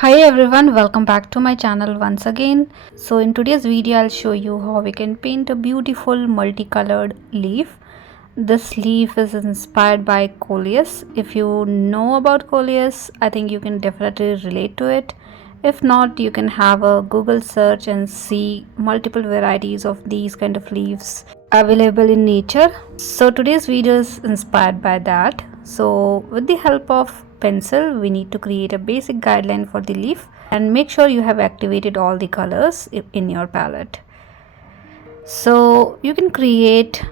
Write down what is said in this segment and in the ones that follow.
Hi everyone, welcome back to my channel once again. So in today's video I'll show you how we can paint a beautiful multicolored leaf. This leaf is inspired by coleus. If you know about coleus, I think you can definitely relate to it. If not, you can have a Google search and see multiple varieties of these kind of leaves available in nature. So today's video is inspired by that. So with the help of pencil, we need to create a basic guideline for the leaf and make sure you have activated all the colors in your palette. So you can create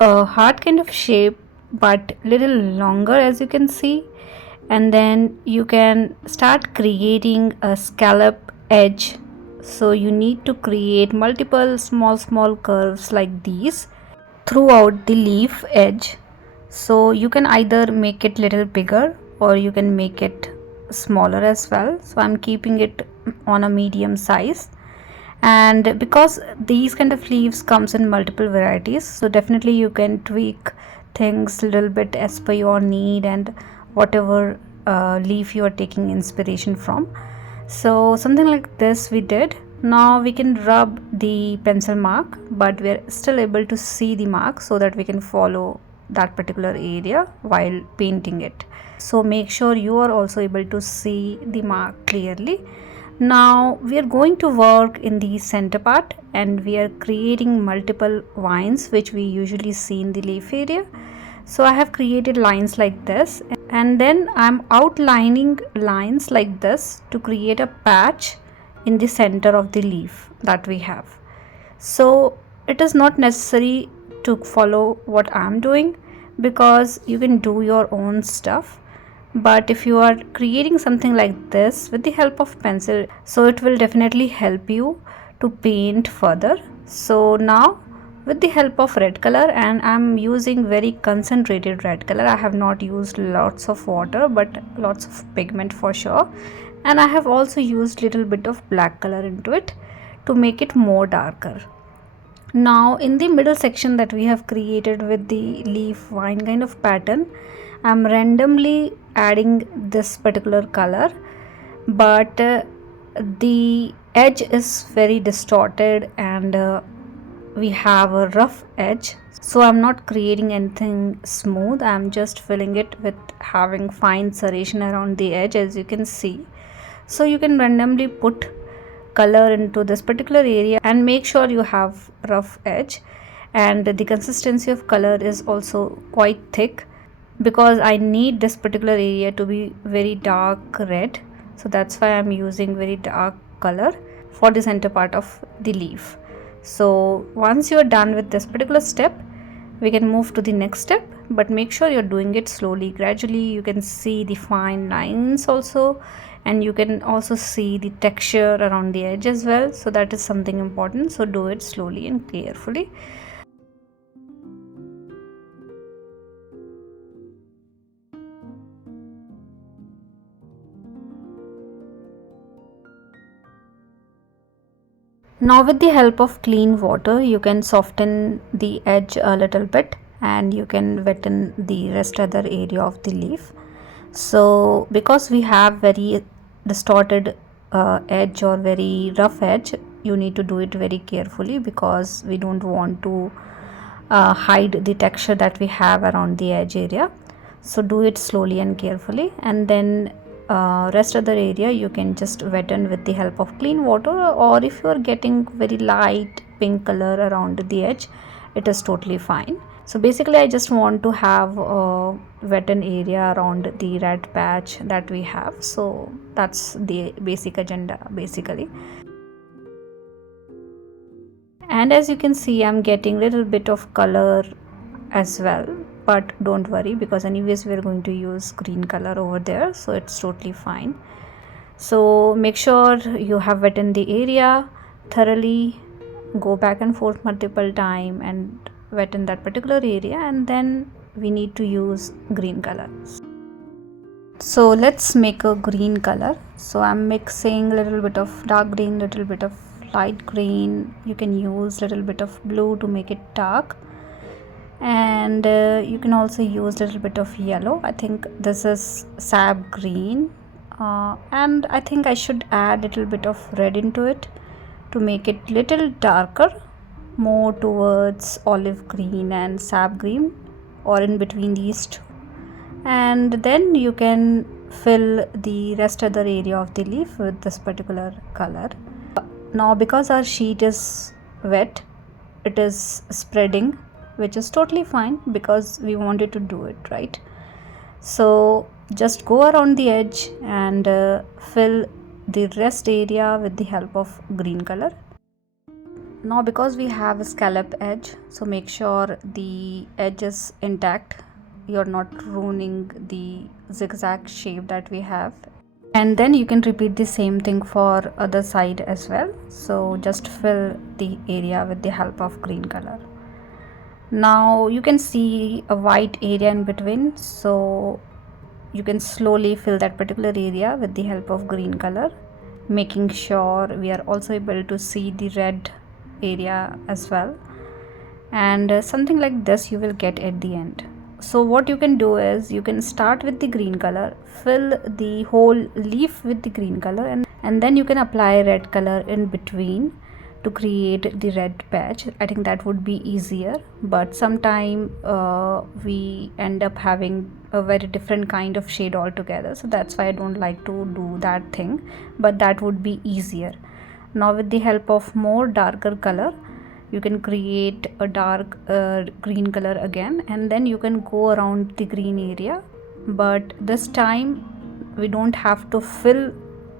a heart kind of shape but little longer, as you can see, and then you can start creating a scallop edge. So you need to create multiple small curves like these throughout the leaf edge. So you can either make it little bigger or you can make it smaller as well. So I'm keeping it on a medium size, and because these kind of leaves comes in multiple varieties, so definitely you can tweak things a little bit as per your need and whatever leaf you are taking inspiration from. So something like this we did. Now we can rub the pencil mark, but we're still able to see the mark so that we can follow that particular area while painting it. So make sure you are also able to see the mark clearly. Now we are going to work in the center part and we are creating multiple vines which we usually see in the leaf area. So I have created lines like this, and then I'm outlining lines like this to create a patch in the center of the leaf that we have. So it is not necessary to follow what I'm doing because you can do your own stuff. But if you are creating something like this with the help of pencil, so it will definitely help you to paint further. So now with the help of red color, and I'm using very concentrated red color, I have not used lots of water but lots of pigment for sure, and I have also used little bit of black color into it to make it more darker. Now in the middle section that we have created with the leaf vine kind of pattern, I'm randomly adding this particular color, but the edge is very distorted and we have a rough edge, so I'm not creating anything smooth. I'm just filling it with having fine serration around the edge, as you can see. So you can randomly put color into this particular area and make sure you have rough edge, and the consistency of color is also quite thick because I need this particular area to be very dark red. So that's why I'm using very dark color for the center part of the leaf. So once you're done with this particular step, we can move to the next step, but make sure you're doing it slowly, gradually. You can see the fine lines also, and you can also see the texture around the edge as well. So that is something important, so do it slowly and carefully. Now with the help of clean water, you can soften the edge a little bit and you can wetten the rest other area of the leaf. So because we have very distorted edge or very rough edge, you need to do it very carefully because we don't want to hide the texture that we have around the edge area. So do it slowly and carefully, and then rest of the area you can just wetten with the help of clean water, or if you are getting very light pink color around the edge, it is totally fine. So basically I just want to have a wetten area around the red patch that we have. So that's the basic agenda basically. And as you can see, I'm getting little bit of color as well, but don't worry because anyways we're going to use green color over there, so it's totally fine. So make sure you have wetted the area thoroughly, go back and forth multiple times and wetten that particular area, and then we need to use green color. So let's make a green color. So I'm mixing a little bit of dark green, little bit of light green. You can use little bit of blue to make it dark, and you can also use little bit of yellow. I think this is sap green, and I think I should add a little bit of red into it to make it little darker, more towards olive green and sap green, or in between these two. And then you can fill the rest other area of the leaf with this particular color. Now because our sheet is wet, it is spreading, which is totally fine because we wanted to do it, right? So just go around the edge and fill the rest area with the help of green color. Now because we have a scallop edge, so make sure the edge is intact, you're not ruining the zigzag shape that we have. And then you can repeat the same thing for other side as well. So just fill the area with the help of green color. Now you can see a white area in between, so you can slowly fill that particular area with the help of green color, making sure we are also able to see the red area as well. And something like this you will get at the end. So what you can do is you can start with the green color, fill the whole leaf with the green color, and then you can apply red color in between to create the red patch. I think that would be easier, but sometime we end up having a very different kind of shade altogether, so that's why I don't like to do that thing, but that would be easier. Now with the help of more darker color, you can create a dark green color again, and then you can go around the green area, but this time we don't have to fill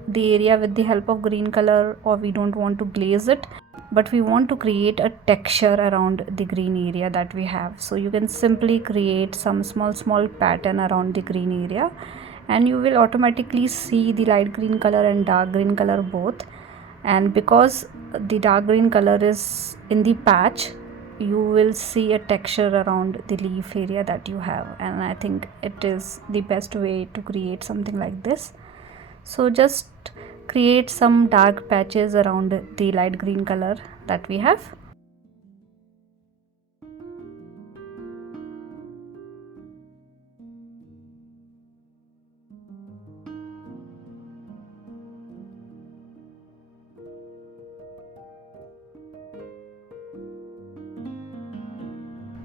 the area with the help of green color, or we don't want to glaze it, but we want to create a texture around the green area that we have. So you can simply create some small pattern around the green area, and you will automatically see the light green color and dark green color both. And because the dark green color is in the patch, you will see a texture around the leaf area that you have, and I think it is the best way to create something like this. So just create some dark patches around the light green color that we have.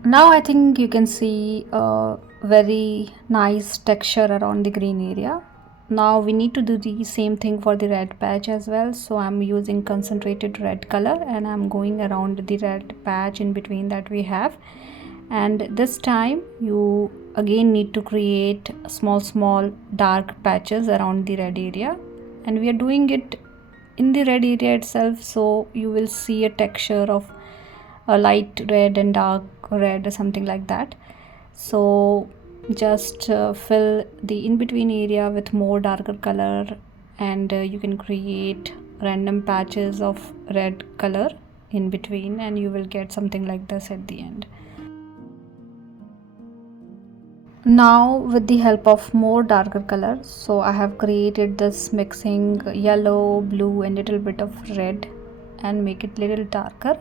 Now I think you can see a very nice texture around the green area. Now we need to do the same thing for the red patch as well. So I'm using concentrated red color and I'm going around the red patch in between that we have. And this time you again need to create small dark patches around the red area. And we are doing it in the red area itself. So you will see a texture of a light red and dark red or something like that. So just fill the in between area with more darker color, and you can create random patches of red color in between, and you will get something like this at the end. Now with the help of more darker color, so I have created this mixing yellow, blue and little bit of red and make it little darker.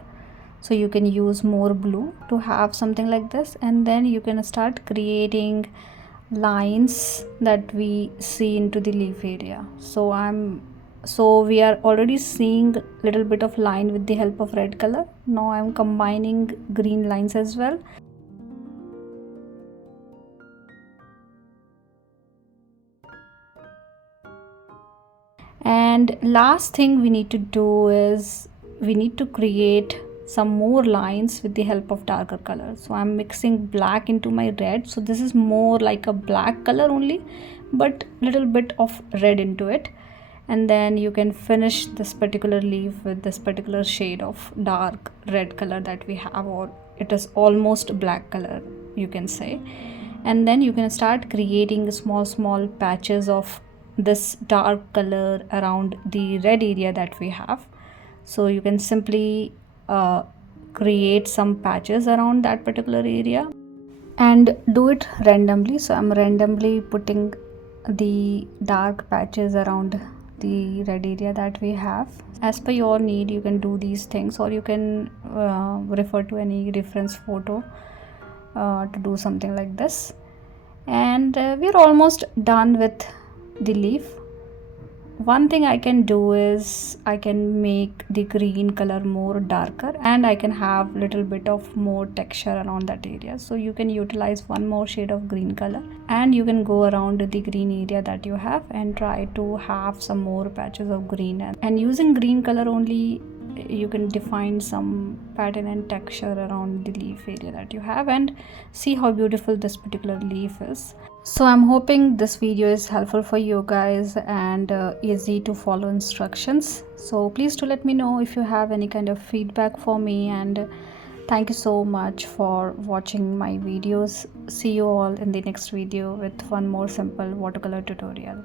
So you can use more blue to have something like this, and then you can start creating lines that we see into the leaf area. So we are already seeing little bit of line with the help of red color. Now I'm combining green lines as well. And last thing we need to do is we need to create some more lines with the help of darker color. So I'm mixing black into my red, so this is more like a black color only, but little bit of red into it. And then you can finish this particular leaf with this particular shade of dark red color that we have, or it is almost black color you can say. And then you can start creating small patches of this dark color around the red area that we have. So you can simply create some patches around that particular area and do it randomly. So I'm randomly putting the dark patches around the red area that we have. As per your need, you can do these things, or you can refer to any reference photo to do something like this. And we're almost done with the leaf. one thing I can do is I can make the green color more darker, and I can have little bit of more texture around that area. So you can utilize one more shade of green color, and you can go around the green area that you have and try to have some more patches of green, and using green color only you can define some pattern and texture around the leaf area that you have, and see how beautiful this particular leaf is. So I'm hoping this video is helpful for you guys and easy to follow instructions. So please do let me know if you have any kind of feedback for me, and thank you so much for watching my videos. See you all in the next video with one more simple watercolor tutorial.